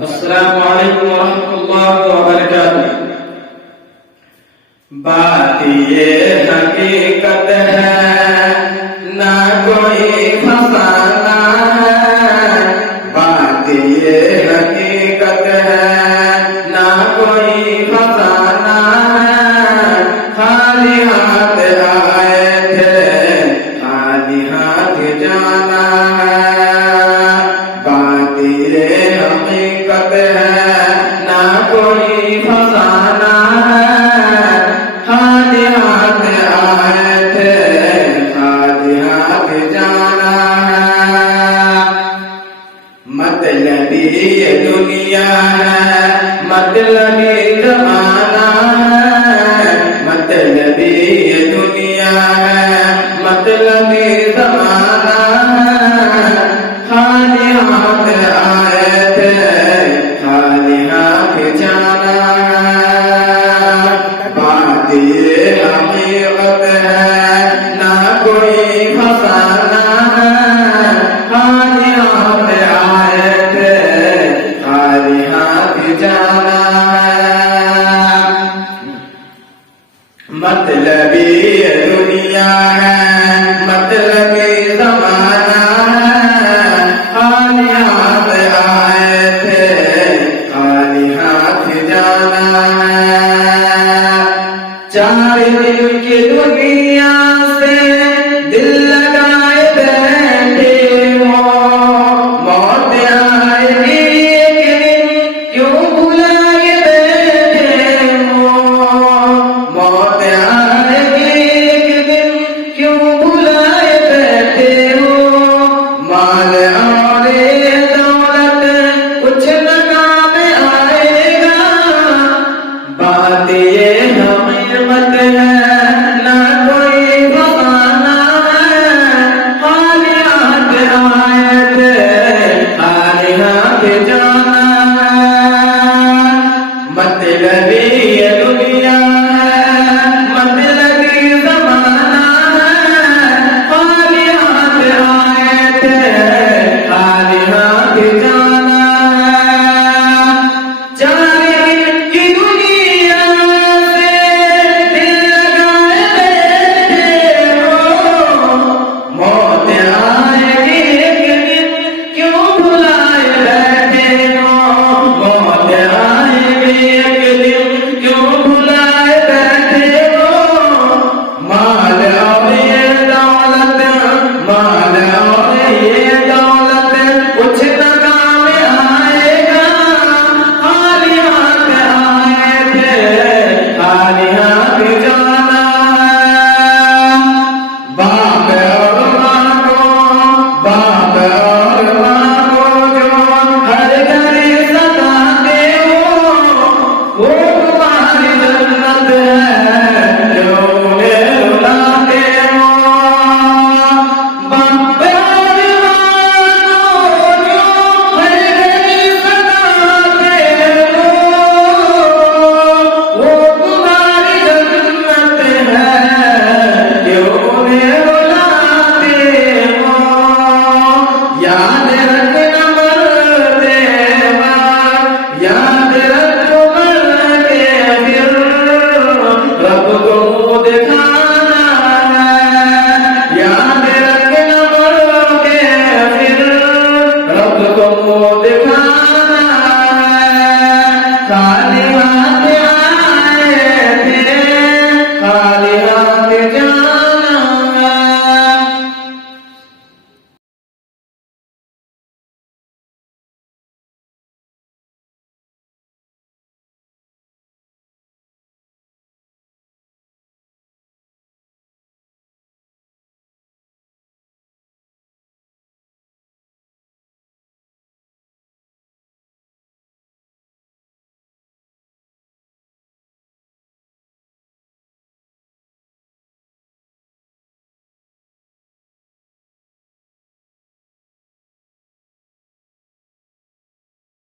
अस्सलामु अलैकुम वरहमतुल्लाहि वबरकातुह। बात ये हकीकत है ना कोई फसाना है। बात ये हकीकत है ना कोई फसाना है। खाली हाथ आए थे खाली हाथ जाना है। बात ये हकीकत है ना कोई फसाना है। खाली हाथ आए थे खाली हाथ जाना है। मतलबी ये दुनिया है मतलबी जमाना है। मतलबी ये दुनिया है मतलबी जमाना है। खाली हाथ आए थे खाली हाथ जाना है। बात ये हकीकत है ना कोई फसाना है। खाली हाथ आए थे खाली हाथ जाना है। मतलबी ये दुनिया है मतलबी जमाना है। खाली हाथ आए थे खाली हाथ जाना है। चार दिन की दुनिया से दिल लगाए बैठे हो। मौत आएगी एक दिन क्यों बुलाए बैठे हो। मौत आएगी एक दिन क्यों बुलाए बैठे हो। माल और दौलत कुछ न काम आएगा। बात ये हकीकत है ना कोई बहाना है। खाली हाथ आए थे खाली हाथ जाना